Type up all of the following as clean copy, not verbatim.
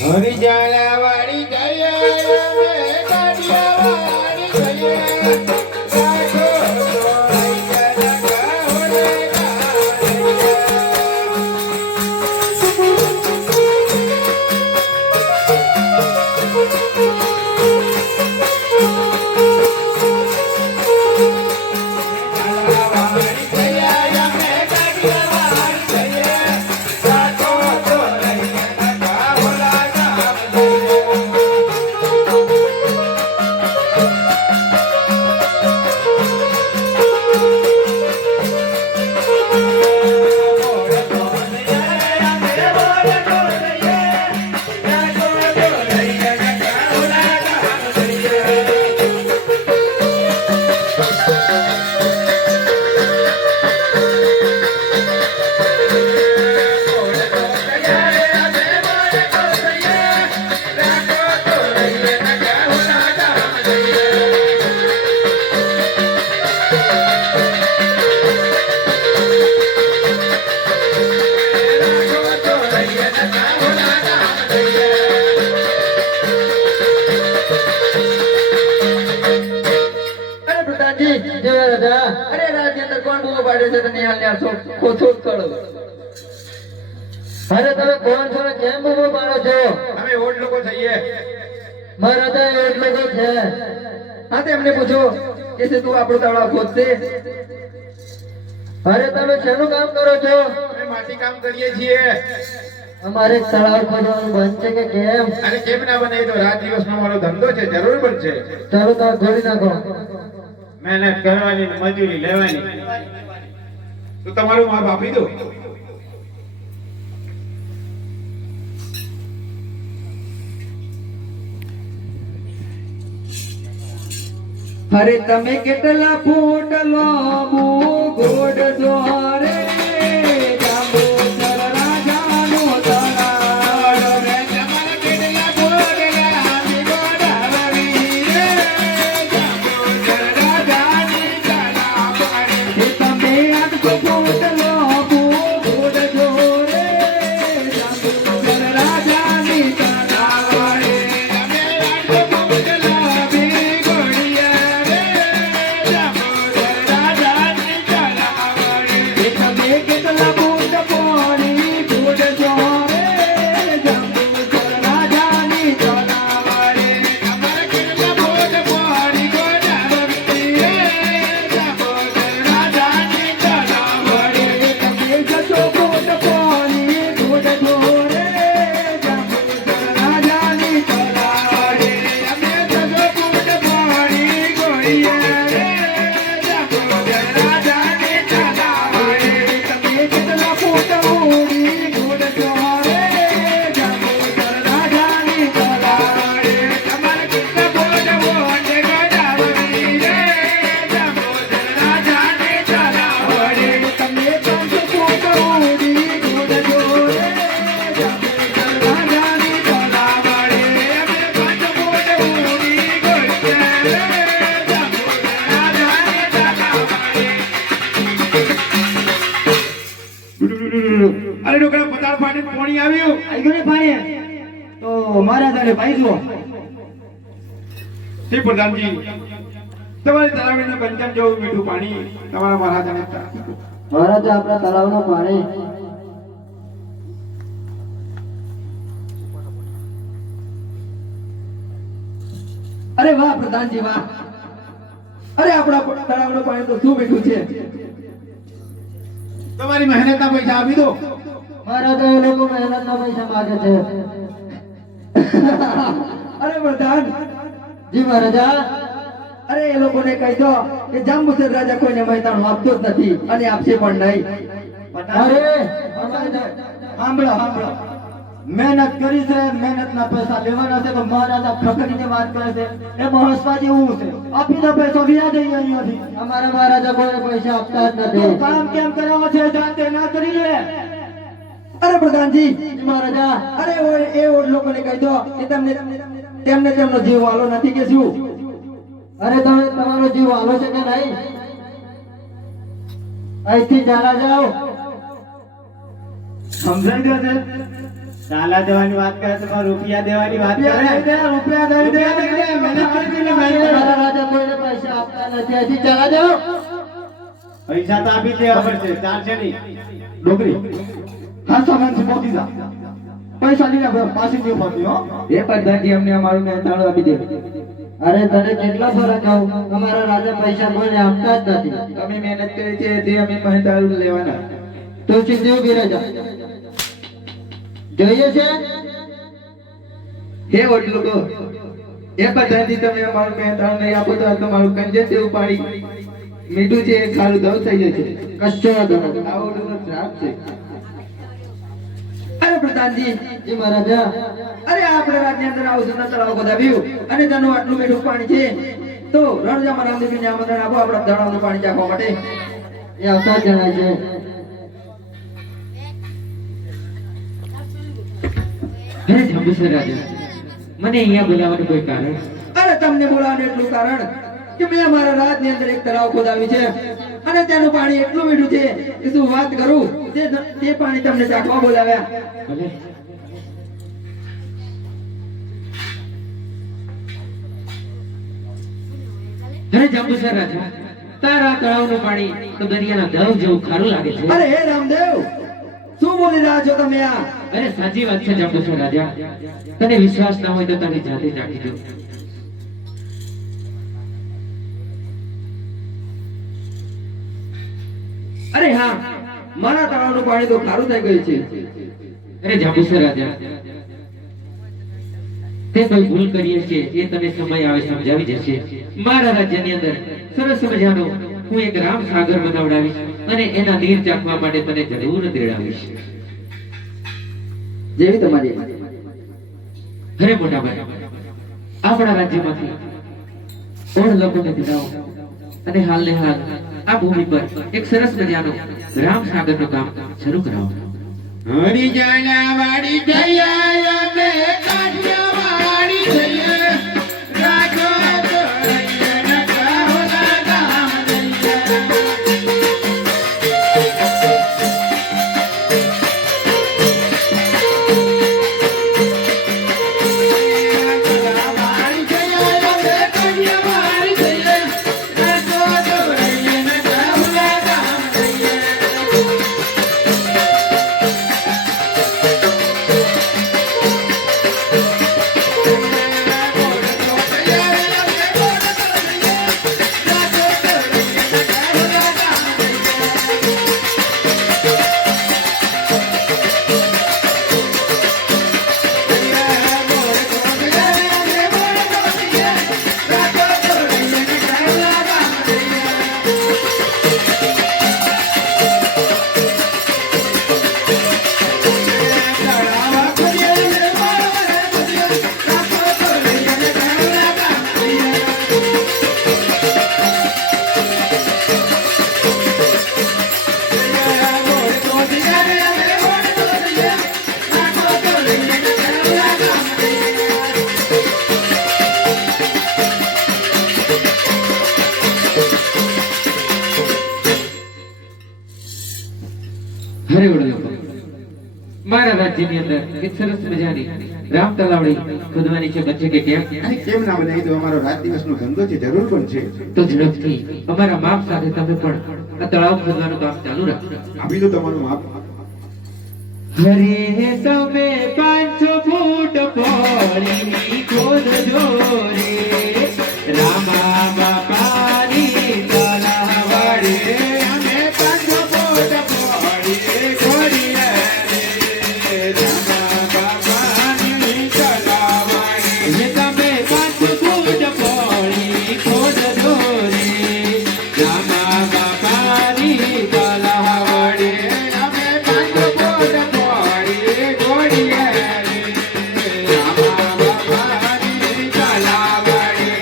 હરિજાલા વાળી જઈએ કાઢિયા વાળી જઈએ રાખો તો લઈ જરા ગાવને અરે તમે કોણ છો ને કેમ બબો પાડો છો? અમે ઓટ લોકો થઈએ મારા તો એટલું તો છે. હા તે એમને પૂછો કે છે તું આપણો તળાવ ખોદશે? અરે તમે શેનું કામ કરો છો? અમે માટી કામ કરીએ છીએ. અમારે તળાવ ખોદવાનું બંધ છે કે કેમ? અને કેમ ના બને? એ તો રાત દિવસનો મારો ધંધો છે, જરૂર બનશે. ચાલો તો ખોદી નાખો. મહેનત કરવાની મજૂરી લેવાની. તો તમારું માપ આપી દો. અરે તમે કેટલા ફૂટ લો ગોડ દ્વારે અરે ડોકરા પતાળ ફાટી પાણી આવ્યું. આઈ ગયો ને પાણી તો મારા દાડે પાઈજો. શ્રી પ્રધાનજી, તમારી તળાવડીનું કંચન જેવું મીઠું પાણી તમારા મહારાજાને મહારાજા આપણા તળાવનું પાણી. અરે વાહ પ્રધાનજી વાહ. અરે આપણા તળાવનું પાણી તો શું મીઠું છે. તમારી મહેનતના પૈસા આપી દો. મારા તો એ લોકો મહેનતના પૈસા માંગે છે. અરે પ્રધાન જી મહારાજા. અરે એ લોકોને કહી દો કે જાંબુસર રાજા કોઈને મહેતાણું આપતો જ નથી અને આપશે પણ નહીં. અરે સાંભળો સાંભળો, મહેનત કરી છે, મહેનતના પૈસા લેવાના છે તો મહારાજા ખખડીને વાત કરે છે. એ મહસવા જેવું છે. આપી દો પૈસો વ્યાજ અહીંયાથી. અમારા મહારાજા કોઈ પૈસા આપતા જ નથી. કામ કેમ કરાવો છે જાતે ના કરી લે. અરે પ્રધાનજી મહારાજા, અરે એ લોકોને કહી દો કે તેમને તેમનો જીવ વાલો નથી કે શું? અરે તમે તમારો જીવ વાલો છે કે નહીં? અહીંથી ચાલા જાઓ. સમજાઈ ગયો છે? ચાલા દેવાની વાત કરે તો પણ રૂપિયા દેવાની વાત કરે. રૂપિયા દઈ દે, મહેનત કરી દે, મહેનત કરી દે. મારા રાજા કોઈને પૈસા આપતા નથી, હજી ચાલા જાઓ. પૈસા તો આપી જ દેવા પડશે, ચાલશે નહીં. ડોગરી હા સામાન થી પહોંચી જા, પૈસા લઈને પાછી નહીં પહોંચી હો. એ પ્રધાનજી અમને અમારું મહેનતાણું આપી દે. અરે તને કેટલા ફરક કહું, અમારા રાજા પૈસા કોઈને આપતા જ નથી. અમે મહેનત કરી છે તે અમે મહેનતાણું લેવાના. તું ચિંતા ઉભી રહેજા. જોઈએ છે હે ઓટલું કહો, એ પ્રધાનજી તમે અમારું મહેનતાણું નહીં આપો તો તમારું કંજે તેવું પાણી મીઠું છે એ ખારું દવ થઈ જશે. કશો વાંધો નથી, આવો ઓટલું શ્રાપ છે. અરે પ્રધાનજી જી મહારાજા, અરે આપણે રાજની અંદર આવું સુંદર તળાવ ખોદાવ્યું અને તેનું આટલું મીઠું પાણી છે, તો રણજામા રામદેવજીને આમંત્રણ આપો આપણા તળાવનું પાણી ચાખવા માટે. એ આવતા જ જણાય છે. અરે જંબુસર રાજા, મને અહીંયા બોલાવવાનું કોઈ કારણ? અરે તમને બોલાવવાનું એટલું કારણ કે મેં મારા રાજની અંદર એક તળાવ ખોદાવ્યું છે અને તેનું પાણી એટલું મીઠું છે કે શું વાત કરું. તે પાણી તમને ચાખવા બોલાવ્યા. ભલે. અરે જંબુસર રાજા, તારા તળાવનું પાણી તો દરિયાના દવ જેવું ખારું લાગે છે. અરે હે રામદેવ, શું બોલી રહ્યા છો તમે આ? અરે સાચી વાત છે જંબુસર રાજા, તને વિશ્વાસ ના હોય તો તને જાતે ચાખી દો. અરે હા, મારા તળાવનું પાણી તો ખારું થઈ ગયું છે. અરે જંબુસર રાજા, તે કોઈ ભૂલ કરીએ છે એ તને સમય આવે સમજાવી જશે. મારા રાજ્યની અંદર સરસ મજાનો હું એક રામ સાગર બનાવડાવીશ અને એના નીર ચાખવા માટે તને જરૂર તેડાવીશ. જેવી તમારી. અરે મોટા ભાઈ, આપણા રાજ્યમાંથી 16 લોકોને તેડાવો અને હાલ ને હાલ આ ભૂમિ પર એક સરસ મજાનો રામ સાગરનું કામ શરૂ કરાવો. હરિજના વાડી જઈએ અમે કાઠિયાવાડી જઈએ, રાખો તો રહીએ ન કાહોલા ગામ જઈએ. કાઠિયાવાડી જઈએ અમે કાઠિયાવાડી જઈએ, રાખો તો રહીએ ન કાહોલા ગામ જઈએ. અરે વડીલો, મારા રાજ્યની અંદર એક સરસ મજાની રામ તલાવડી ખોદવાની છે, બચે કે કેમ? અરે કેમ ના બનાવી દો, અમારો રાત દિવસનો ધંધો છે, જરૂર પણ છે. તો ઝડપથી અમારા માપ સાથે તમે પણ આ તળાવ ખોદવાનું કામ ચાલુ રાખો. આપી દો તમારું માપ. હરે તમે 5 ફૂટ પોળીની ખોદજો રે, રામા બાપાની તલાવડી અમે 5 ફૂટ પહોળી ખોડીએ રે, રામા બાપાની તલાવડી. હે તમે 5 ફૂટ પોળી ખોદજો રે, રામા બાપાની તલાવડી. અમે 5 ફૂટ પહોળી ખોડીએ રે, રામા બાપાની તલાવડી.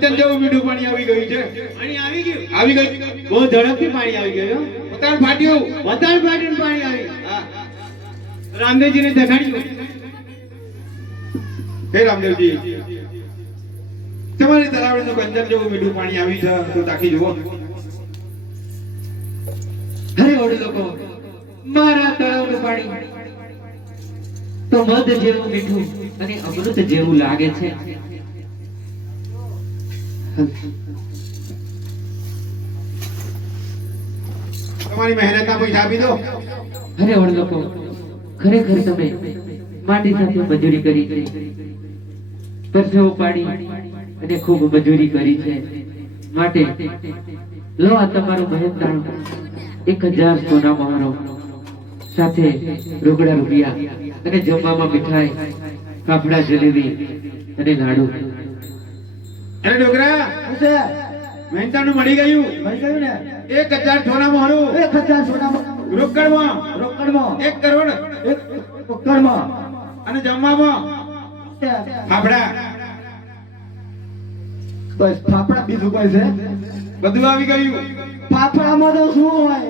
કંચન જેવું મીઠું પાણી આવી ગયું છે. પાણી આવી ગયું. આવી ગયું. બહુ ઝડપથી પાણી આવી ગયું. પતાળ ફાટ્યું. વધારે પાટીને પાણી આવી. હા. રામદેવજીને દેખાડ્યું. હે રામદેવજી, તમારી તળાવડીનું કંચન જેવું મીઠું પાણી આવી છે તો તાકી જુઓ. અરે ઓડ લોકો, મારા તળાવનું પાણી તો મધ જેવું મીઠું અને અમૃત જેવું લાગે છે. તમારી મહેનતના પૈસા આપી દો. અરે ઓડ લોકો, ખરેખર તમે માટી સાથે મજૂરી કરી છે, પરસેવો પાડી અને ખૂબ મજૂરી કરી છે. માટે લો આ તમારું મહેનતાણું 1000 સોના મહોરો સાથે રોકડા રૂપિયા અને જમવામાં મીઠાઈ, ફાફડા, જલેબી અને લાડુ. અરે ડોકરા, શું છે? મહેનતાણું મળી ગયું. મળી ગયું ને? 1000 સોના મહોરું. 1000 સોનામાં રોકડમાં રોકડમાં 1 કરોડ એક રોકડમાં અને જમવામાં ફાફડા. બસ ફાફડા, બીજું કોઈ છે? બધું આવી ગયું. ફાફડામાં તો શું હોય?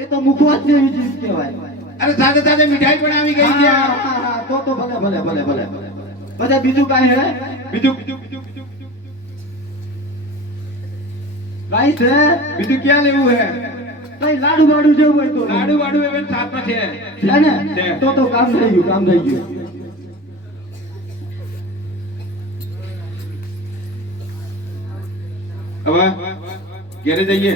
એ તો મુખવાસ જેવી ચીજ કહેવાય. અરે સાથે સાથે મીઠાઈ પણ આવી ગઈ છે. હા, તો ભલે ભલે ભલે ભલે. બધા બીજું કાંઈ હે? બીજું કાંઈ છે? બીજું ક્યાં લેવું હે? કઈ લાડુ બાડુ જેવું હોય તો લાડુ વાડુ એવે સાથમાં છે. છે ને? છે. તો કામ થઈ ગયું, કામ થઈ ગયું. હવે ઘરે જઈએ.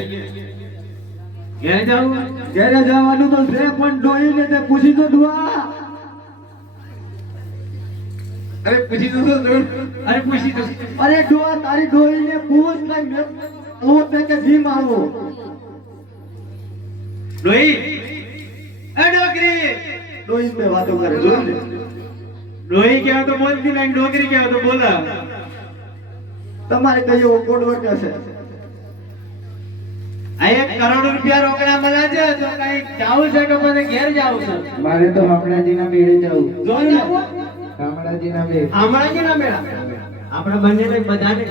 ઘેર જાવું. ઘરે જવાનું તો છે, પણ ડોહીને તે પૂછી તો દુઆ. અરે પૂછી તો શું? અરે પૂછી તો. અરે ડોહા, તારી ડોહીને પૂછ કઈ મેં આવો તે કે ભીમ આવો. ડોહી, એ ડોકરી. ડોહી બે વાતો કરે જોયું ને? ડોહી કહેવા તો બોલતી નહીં, ડોકરી કહેવા તો બોલા. તમારે કઈ એવો કોડવટ હશે? આ 1 કરોડ રૂપિયા રોકડા મળ્યા છે તો કઈ જાવું છે કે મને ઘેર જાવું છે? મારે તો હમણાંજીના મેળે જવું. જોઈ જાવું? હમણાંજીના મેળે હમણાંજીના મેળા. આપણે બંનેને બધાને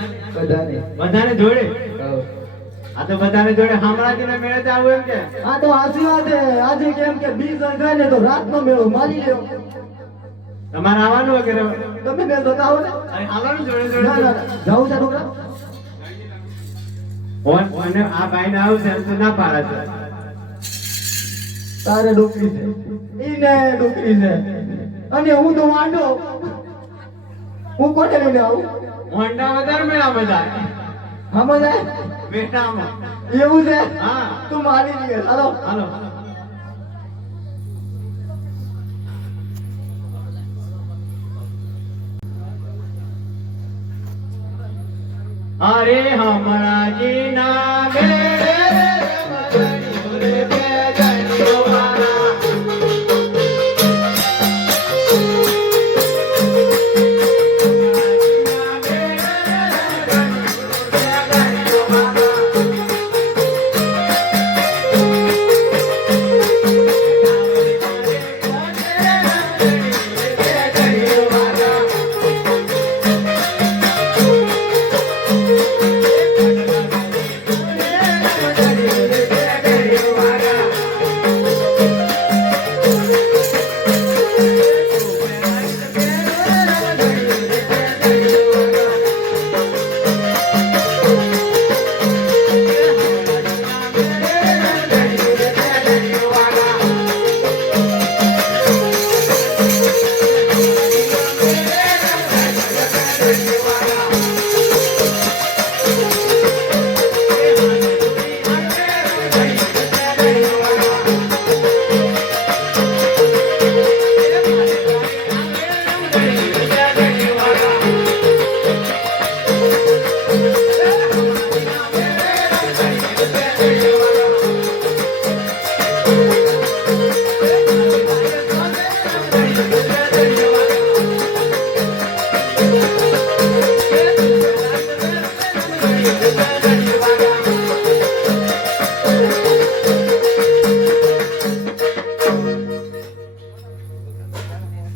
બધાને જોડે. આ તો બધાને જોડે હમણાંજીના મેળે જાવું એમ કે? આ તો હાચી વાત છે. આજે કેમ કે 20 અંગાય ને તો રાતનો મેળો મારી લ્યો. તમારે આવવાનું વગેરે તમે બે જતા આવો ને? આવવાનું જોડે ના ના ના. જાવું છે છોકરા? અને આ ભાઈને આવું છે એમ તો ના પાડે છે. તારે ડોકરી છે, ઈને ડોકરી છે, અને હું તો વાંઢો. હું કોને લઈને આવું? હોન્ડા વધારે મેળામાં જાય. સમજ આય? બેટામાં. એવું છે? હા. તું મારી લે. હાલો. હાલો. અરે હમણાં જીના